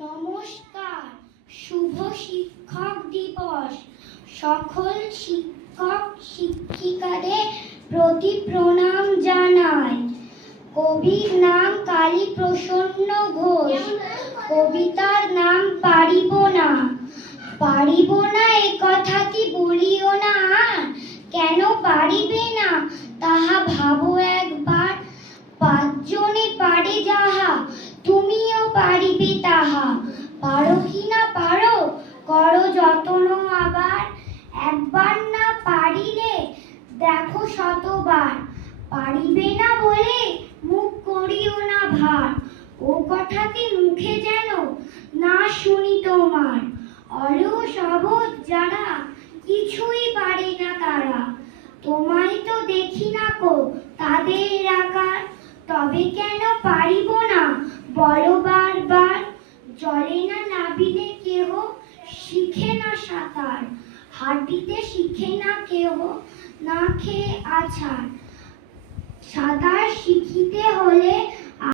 নমস্কার, শুভ শিক্ষক দিবস। সকল শিক্ষক শিক্ষিকাদের প্রতি প্রণাম জানাই। কবির নাম কালীপ্রসন্ন ঘোষ। কবিতার নাম পারিব না। পারিব না এ কথা কি বলিও না আর, কেন পারিবে না তাহা ভাবো একবার। পাঁচজনে পারে যাহা, তুমিও পারিবে তাহা। পারো কি না পারো, করো যত্ন আবার। একবার না পারিলে দেখো শতবার। পারিবে না বলে মুখ করিও না ভার। ও কথাটি মুখে যেন না শুনি তোমার। অলস অবোধ যারা, কিছুই পারে না তারা। তোমায় তো দেখি না কো তাদের আকার। তবে কেন পারিব না বলো বারবার। জলে না নাবিলে কেহ শিখে না সাঁতার। হাঁটিতে শিখে না কেহ না খেয়ে আছাড়। সাঁতার শিখিতে হলে